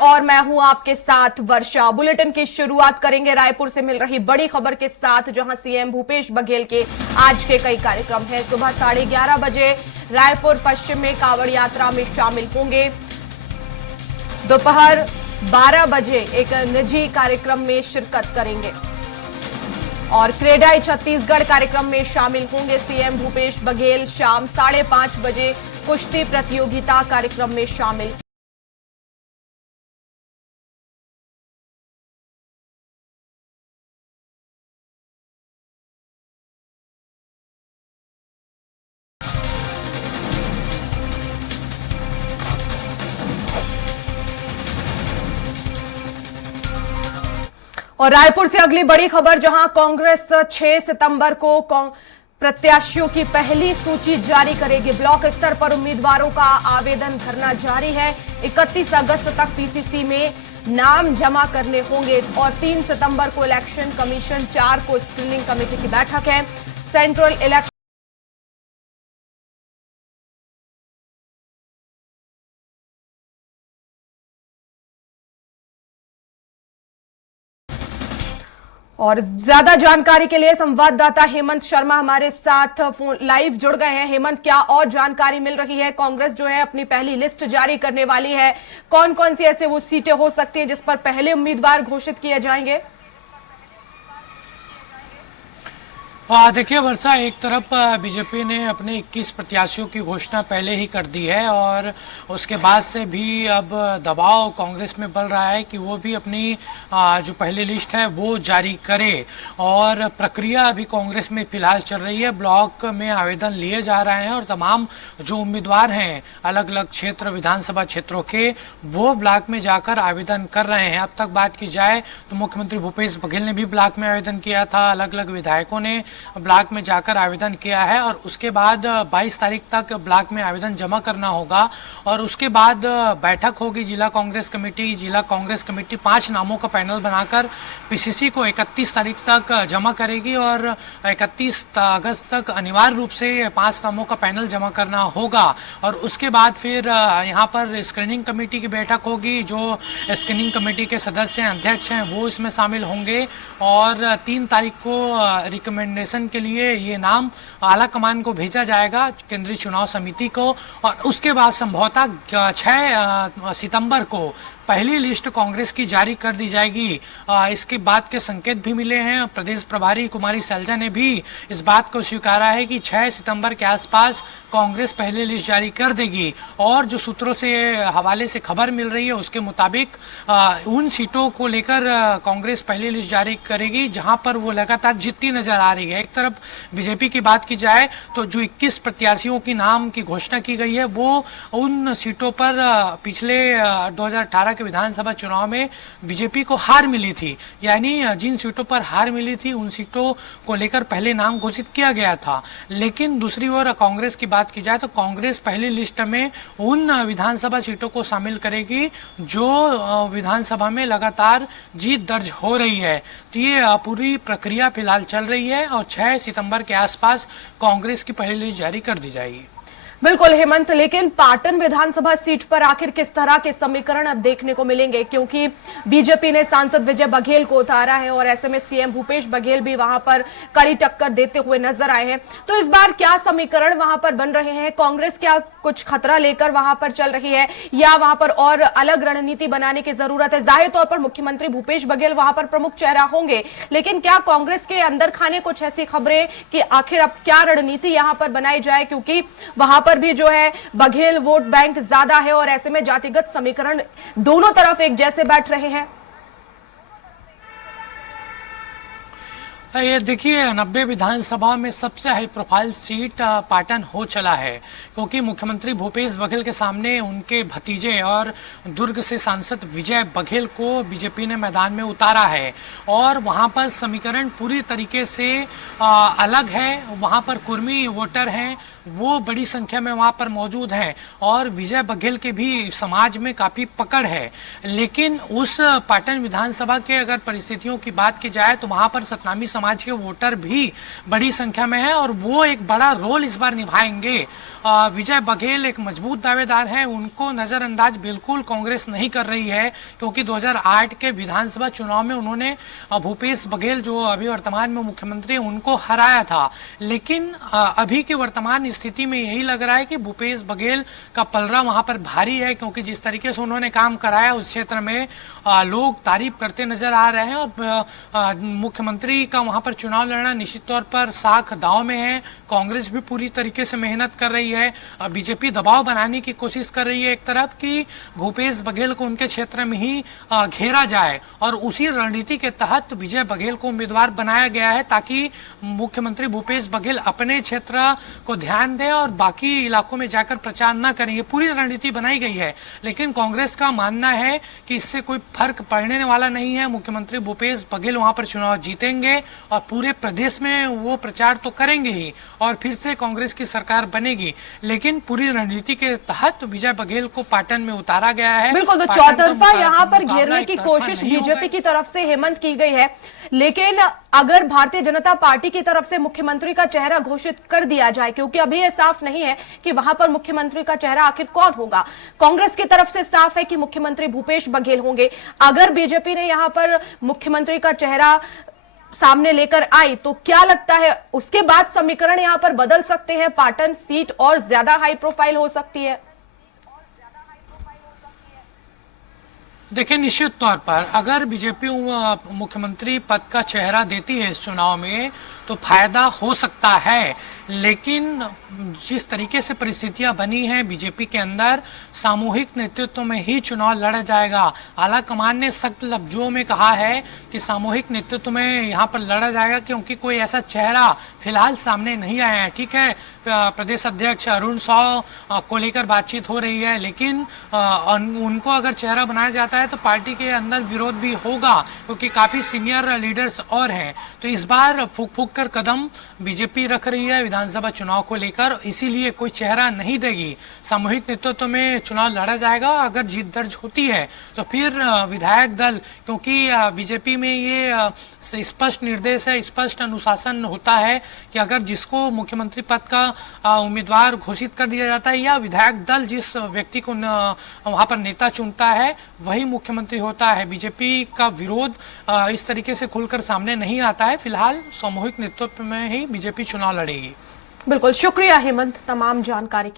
और मैं हूं आपके साथ वर्षा। बुलेटिन की शुरुआत करेंगे रायपुर से मिल रही बड़ी खबर के साथ, जहां सीएम भूपेश बघेल के आज के कई कार्यक्रम हैं। सुबह 11:30 बजे रायपुर पश्चिम में कांवड़ यात्रा में शामिल होंगे। दोपहर 12 बजे एक निजी कार्यक्रम में शिरकत करेंगे और क्रेडाई छत्तीसगढ़ कार्यक्रम में शामिल होंगे सीएम भूपेश बघेल। शाम 5:30 बजे कुश्ती प्रतियोगिता कार्यक्रम में शामिल। और रायपुर से अगली बड़ी खबर, जहां कांग्रेस 6 सितंबर को प्रत्याशियों की पहली सूची जारी करेगी। ब्लॉक स्तर पर उम्मीदवारों का आवेदन भरना जारी है। 31 अगस्त तक पीसीसी में नाम जमा करने होंगे और 3 सितंबर को इलेक्शन कमीशन, 4 को स्क्रीनिंग कमेटी की बैठक है। सेंट्रल इलेक्शन और ज्यादा जानकारी के लिए संवाददाता हेमंत शर्मा हमारे साथ फोन लाइव जुड़ गए हैं। हेमंत, क्या और जानकारी मिल रही है? कांग्रेस जो है अपनी पहली लिस्ट जारी करने वाली है। कौन कौन सी ऐसे वो सीटें हो सकती हैं जिस पर पहले उम्मीदवार घोषित किए जाएंगे? देखिए वर्षा, एक तरफ बीजेपी ने अपने 21 प्रत्याशियों की घोषणा पहले ही कर दी है और उसके बाद से भी अब दबाव कांग्रेस में बढ़ रहा है कि वो भी अपनी जो पहली लिस्ट है वो जारी करे। और प्रक्रिया अभी कांग्रेस में फिलहाल चल रही है। ब्लॉक में आवेदन लिए जा रहे हैं और तमाम जो उम्मीदवार हैं अलग अलग क्षेत्र, विधानसभा क्षेत्रों के, वो ब्लॉक में जाकर आवेदन कर रहे हैं। अब तक बात की जाए तो मुख्यमंत्री भूपेश बघेल ने भी ब्लॉक में आवेदन किया था, अलग अलग विधायकों ने ब्लॉक में जाकर आवेदन किया है और उसके बाद 22 तारीख तक ब्लॉक में आवेदन जमा करना होगा और उसके बाद बैठक होगी जिला कांग्रेस कमेटी। जिला कांग्रेस कमेटी 5 नामों का पैनल बनाकर पीसीसी को 31 तारीख तक जमा करेगी और 31 अगस्त तक अनिवार्य रूप से 5 नामों का पैनल जमा करना होगा। और उसके बाद फिर यहाँ पर स्क्रीनिंग कमेटी की बैठक होगी। जो स्क्रीनिंग कमेटी के सदस्य हैं, अध्यक्ष हैं, वो इसमें शामिल होंगे और 3 तारीख को रिकमेंडेशन के लिए ये नाम आला कमान को भेजा जाएगा, केंद्रीय चुनाव समिति को। और उसके बाद संभवतः 6 सितंबर को पहली लिस्ट कांग्रेस की जारी कर दी जाएगी। इसके बाद के संकेत भी मिले हैं। प्रदेश प्रभारी कुमारी सैलजा ने भी इस बात को स्वीकारा है कि 6 सितंबर के आसपास कांग्रेस पहली लिस्ट जारी कर देगी। और जो सूत्रों से हवाले से खबर मिल रही है उसके मुताबिक उन सीटों को लेकर कांग्रेस पहली लिस्ट जारी करेगी जहां पर वो लगातार जीतती नजर आ रही है। एक तरफ बीजेपी की बात की जाए तो जो 21 प्रत्याशियों की नाम की घोषणा की गई है वो उन सीटों पर पिछले 2018 के विधानसभा चुनाव में बीजेपी को हार मिली थी। यानी जिन सीटों पर हार मिली थी उन सीटों को लेकर पहले नाम घोषित किया गया था। लेकिन दूसरी ओर कांग्रेस की बात की जाए तो कांग्रेस पहली लिस्ट में उन विधानसभा सीटों को शामिल करेगी जो विधानसभा में लगातार जीत दर्ज हो रही है। तो ये पूरी प्रक्रिया फिलहाल चल रही है और 6 सितंबर के आसपास कांग्रेस की पहली लिस्ट जारी कर दी जाएगी। बिल्कुल हेमंत, लेकिन पाटन विधानसभा सीट पर आखिर किस तरह के समीकरण अब देखने को मिलेंगे? क्योंकि बीजेपी ने सांसद विजय बघेल को उतारा है और ऐसे में सीएम भूपेश बघेल भी वहां पर कड़ी टक्कर देते हुए नजर आए हैं। तो इस बार क्या समीकरण वहां पर बन रहे हैं? कांग्रेस क्या कुछ खतरा लेकर वहां पर चल रही है या वहां पर और अलग रणनीति बनाने की जरूरत है? जाहिर तौर पर मुख्यमंत्री भूपेश बघेल वहां पर प्रमुख चेहरा होंगे, लेकिन क्या कांग्रेस के अंदर खाने कुछ ऐसी खबरें कि आखिर अब क्या रणनीति यहां पर बनाई जाए? क्योंकि वहां पर भी जो है बघेल वोट बैंक ज्यादा है और ऐसे में जातिगत समीकरण दोनों तरफ एक जैसे बैठ रहे हैं। ये देखिए 90 विधानसभा में सबसे हाई प्रोफाइल सीट पाटन हो चला है क्योंकि मुख्यमंत्री भूपेश बघेल के सामने उनके भतीजे और दुर्ग से सांसद विजय बघेल को बीजेपी ने मैदान में उतारा है और वहां पर समीकरण पूरी तरीके से अलग है। वहां पर कुर्मी वोटर हैं, वो बड़ी संख्या में वहां पर मौजूद हैं और विजय बघेल के भी समाज में काफी पकड़ है। लेकिन उस पाटन विधानसभा के अगर परिस्थितियों की बात की जाए तो वहां पर सतनामी समाज के वोटर भी बड़ी संख्या में है और वो एक बड़ा रोल इस बार निभाएंगे। विजय बघेल एक मजबूत दावेदार हैं, उनको नजरअंदाज बिल्कुल कांग्रेस नहीं कर रही है, क्योंकि 2008 के विधानसभा चुनाव में उन्होंने भूपेश बघेल जो अभी वर्तमान में मुख्यमंत्री हैं उनको हराया था। लेकिन अभी की वर्तमान स्थिति में यही लग रहा है कि भूपेश बघेल का पलड़ा वहां पर भारी है, क्योंकि जिस तरीके से उन्होंने काम कराया उस क्षेत्र में लोग तारीफ करते नजर आ रहे हैं और मुख्यमंत्री का वहां पर चुनाव लड़ना निश्चित तौर पर साख दांव में है। कांग्रेस भी पूरी तरीके से मेहनत कर रही है, बीजेपी दबाव बनाने की कोशिश कर रही है एक तरफ कि भूपेश बघेल को उनके क्षेत्र में ही घेरा जाए, और उसी रणनीति के तहत विजय बघेल को उम्मीदवार बनाया गया है ताकि मुख्यमंत्री भूपेश बघेल अपने क्षेत्र को ध्यान दें और बाकी इलाकों में जाकर प्रचार न करें। ये पूरी रणनीति बनाई गई है, लेकिन कांग्रेस का मानना है कि इससे कोई फर्क पड़ने वाला नहीं है। मुख्यमंत्री भूपेश बघेल वहां पर चुनाव जीतेंगे और पूरे प्रदेश में वो प्रचार तो करेंगे ही और फिर से कांग्रेस की सरकार बनेगी, लेकिन पूरी रणनीति के तहत विजय बघेल को पाटन में उतारा गया है। बिल्कुल, तो चौतरफा यहाँ पर घेरने की कोशिश बीजेपी की तरफ से हेमंत की गई है, लेकिन अगर भारतीय जनता पार्टी की तरफ से मुख्यमंत्री का चेहरा घोषित कर दिया जाए, क्योंकि अभी यह साफ नहीं है कि वहां पर मुख्यमंत्री का चेहरा आखिर कौन होगा। कांग्रेस की तरफ से साफ है कि मुख्यमंत्री भूपेश बघेल होंगे। अगर बीजेपी ने यहां पर मुख्यमंत्री का चेहरा सामने लेकर आई तो क्या लगता है उसके बाद समीकरण यहां पर बदल सकते हैं, पाटन सीट और ज्यादा हाई प्रोफाइल हो सकती है? देखिए, निश्चित तौर पर अगर बीजेपी मुख्यमंत्री पद का चेहरा देती है इस चुनाव में तो फायदा हो सकता है, लेकिन जिस तरीके से परिस्थितियां बनी हैं बीजेपी के अंदर, सामूहिक नेतृत्व में ही चुनाव लड़ा जाएगा। आला कमान ने सख्त लफ्जों में कहा है कि सामूहिक नेतृत्व में यहां पर लड़ा जाएगा, क्योंकि कोई ऐसा चेहरा फिलहाल सामने नहीं आया है। ठीक है, प्रदेश अध्यक्ष अरुण साव को लेकर बातचीत हो रही है, लेकिन उनको अगर चेहरा बनाया जाता है तो पार्टी के अंदर विरोध भी होगा, क्योंकि काफी सीनियर लीडर्स और हैं। तो इस बार फूक फूक कर कदम बीजेपी रख रही है विधानसभा चुनाव को लेकर, इसीलिए कोई चेहरा नहीं देगी। सामूहिक नेतृत्व में चुनाव लड़ा जाएगा। अगर जीत दर्ज होती है तो फिर विधायक दल, क्योंकि बीजेपी में ये स्पष्ट निर्देश है, स्पष्ट अनुशासन होता है कि अगर जिसको मुख्यमंत्री पद का उम्मीदवार घोषित कर दिया जाता है या विधायक दल जिस व्यक्ति को वहां पर नेता चुनता है वही मुख्यमंत्री होता है। बीजेपी का विरोध इस तरीके से खुलकर सामने नहीं आता है। फिलहाल सामूहिक नेतृत्व में ही बीजेपी चुनाव लड़ेगी। बिल्कुल, शुक्रिया हेमंत तमाम जानकारी